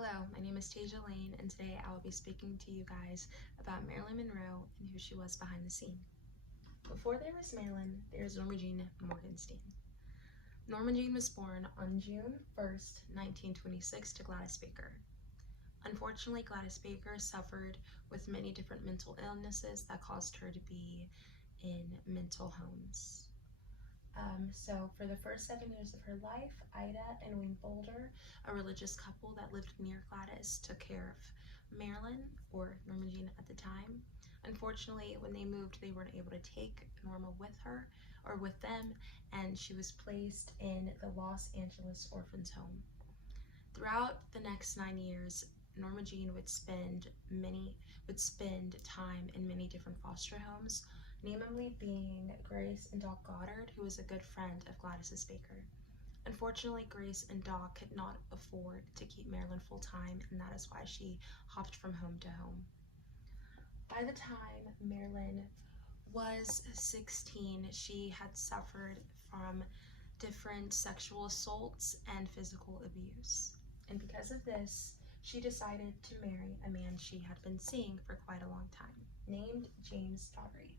Hello, my name is Teja and today I will be speaking to you guys about Marilyn Monroe and who she was behind the scene. Before there was Marilyn, there's Norma Jean Morgenstein. Norma Jean was born on June 1st, 1926 to Gladys Baker. Unfortunately, Gladys Baker suffered with many different mental illnesses that caused her to be in mental homes. So for the first 7 years of her life, Ida and Wayne Boulder, a religious couple that lived near Gladys, took care of Marilyn, or Norma Jean at the time. Unfortunately, when they moved, they weren't able to take Norma with her or with them, and she was placed in the Los Angeles Orphans Home. Throughout the next 9 years, Norma Jean would spend time in many different foster homes, namely being Grace and Doc Goddard, who was a good friend of Gladys Baker. Unfortunately, Grace and Doc could not afford to keep Marilyn full-time, and that is why she hopped from home to home. By the time Marilyn was 16, she had suffered from different sexual assaults and physical abuse. And because of this, she decided to marry a man she had been seeing for quite a long time, named James Daugherty.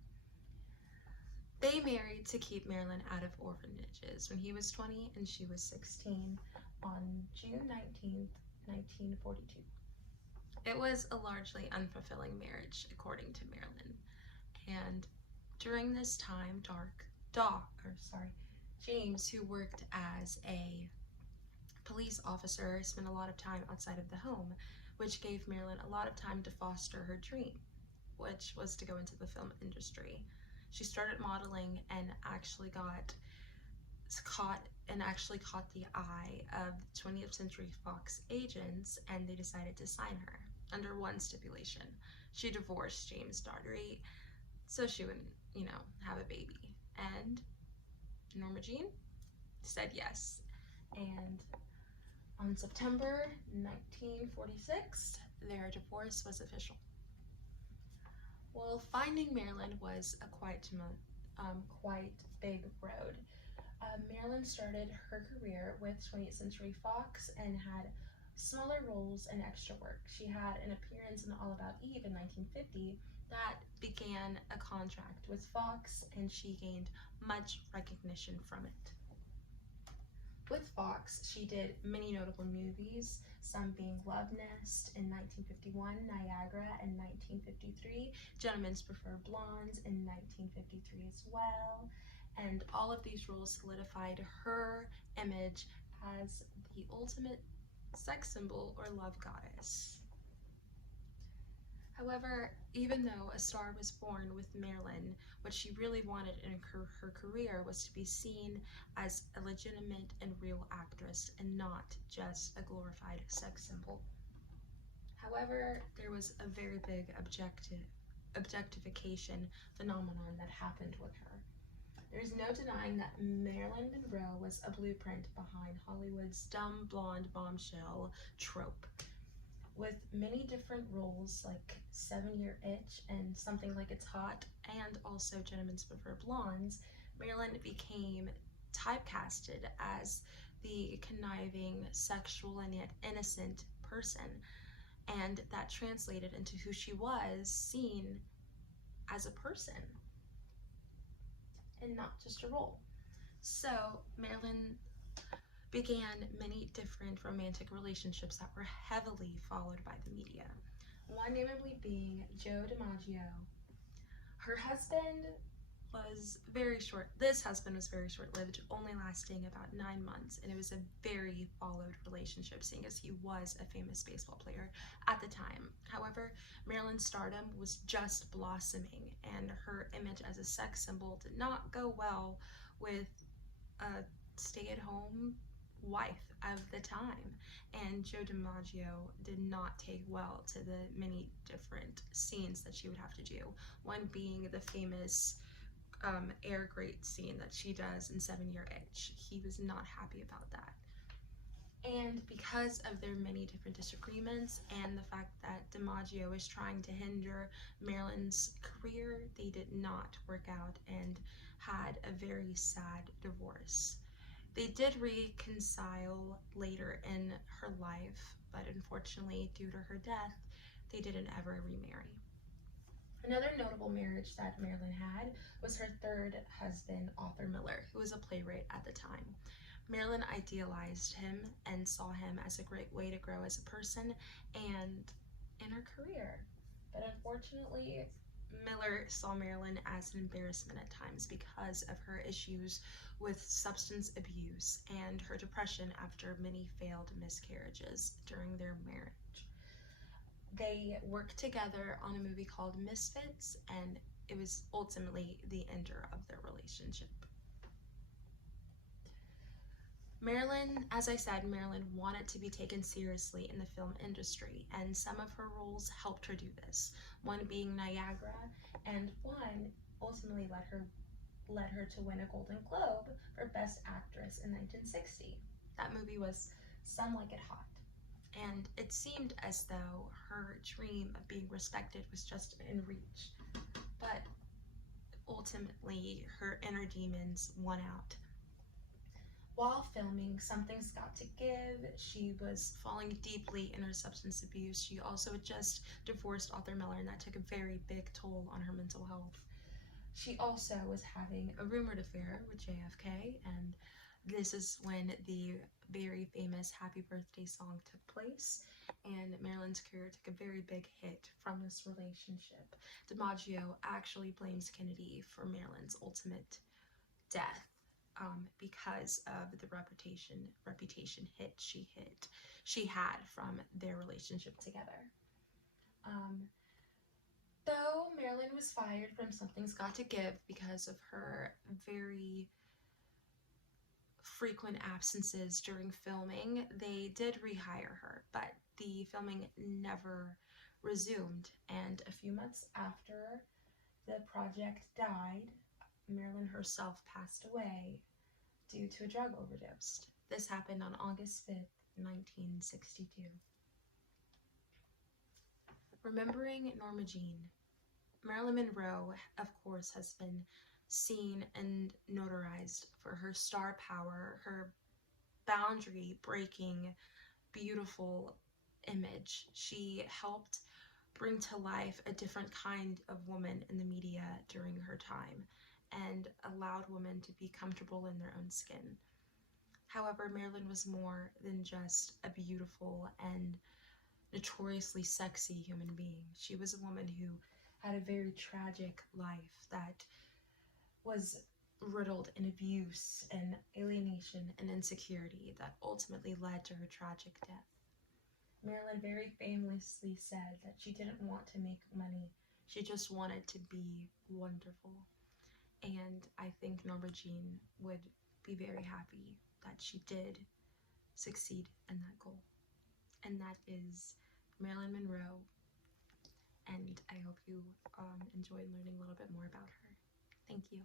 They married to keep Marilyn out of orphanages when he was 20 and she was 16 on June 19th, 1942. It was a largely unfulfilling marriage, according to Marilyn. And during this time, James, who worked as a police officer, spent a lot of time outside of the home, which gave Marilyn a lot of time to foster her dream, which was to go into the film industry. She started modeling and actually caught the eye of 20th Century Fox agents, and they decided to sign her under one stipulation. She divorced James Daugherty so she wouldn't, have a baby. And Norma Jean said yes. And on September 1946, their divorce was official. Well, finding Marilyn was a quite big road. Marilyn started her career with 20th Century Fox and had smaller roles and extra work. She had an appearance in All About Eve in 1950 that began a contract with Fox, and she gained much recognition from it. With Fox, she did many notable movies, some being Love Nest in 1951, Niagara in 1953, Gentlemen's Prefer Blondes in 1953 as well, and all of these roles solidified her image as the ultimate sex symbol or love goddess. However, even though a star was born with Marilyn, what she really wanted in her career was to be seen as a legitimate and real actress and not just a glorified sex symbol. However, there was a very big objectification phenomenon that happened with her. There's no denying that Marilyn Monroe was a blueprint behind Hollywood's dumb blonde bombshell trope. With many different roles like 7-Year Itch and Something Like It's Hot, and also Gentlemen's Prefer Blondes, Marilyn became typecasted as the conniving, sexual, and yet innocent person, and that translated into who she was seen as a person and not just a role. So Marilyn began many different romantic relationships that were heavily followed by the media. One namely being Joe DiMaggio. Her husband was very short-lived, only lasting about 9 months, and it was a very followed relationship, seeing as he was a famous baseball player at the time. However, Marilyn's stardom was just blossoming, and her image as a sex symbol did not go well with a stay-at-home wife of the time, and Joe DiMaggio did not take well to the many different scenes that she would have to do, one being the famous air grate scene that she does in 7-Year Itch. He was not happy about that. And because of their many different disagreements and the fact that DiMaggio was trying to hinder Marilyn's career, they did not work out and had a very sad divorce. They did reconcile later in her life, but unfortunately, due to her death, they didn't ever remarry. Another notable marriage that Marilyn had was her third husband, Arthur Miller, who was a playwright at the time. Marilyn idealized him and saw him as a great way to grow as a person and in her career. But unfortunately, Miller saw Marilyn as an embarrassment at times because of her issues with substance abuse and her depression after many failed miscarriages during their marriage. They worked together on a movie called Misfits, and it was ultimately the ender of their relationship. Marilyn, as I said, Marilyn wanted to be taken seriously in the film industry, and some of her roles helped her do this. One being Niagara, and one ultimately led her to win a Golden Globe for Best Actress in 1960. That movie was Some Like It Hot, and it seemed as though her dream of being respected was just in reach. But ultimately, her inner demons won out. While filming Something's Got to Give, she was falling deeply in her substance abuse. She also had just divorced Arthur Miller, and that took a very big toll on her mental health. She also was having a rumored affair with JFK, and this is when the very famous Happy Birthday song took place, and Marilyn's career took a very big hit from this relationship. DiMaggio actually blames Kennedy for Marilyn's ultimate death because of the reputation hit she had from their relationship together. Though Marilyn was fired from Something's Got to Give because of her very frequent absences during filming, they did rehire her, but the filming never resumed. And a few months after the project died, Marilyn herself passed away due to a drug overdose. This happened on August 5th, 1962. Remembering Norma Jean. Marilyn Monroe, of course, has been seen and notarized for her star power, her boundary breaking, beautiful image. She helped bring to life a different kind of woman in the media during her time and allowed women to be comfortable in their own skin. However, Marilyn was more than just a beautiful and notoriously sexy human being. She was a woman who had a very tragic life that was riddled in abuse and alienation and insecurity that ultimately led to her tragic death. Marilyn very famously said that she didn't want to make money, she just wanted to be wonderful. And I think Norma Jean would be very happy that she did succeed in that goal. And that is Marilyn Monroe, and I hope you enjoyed learning a little bit more about her. Thank you.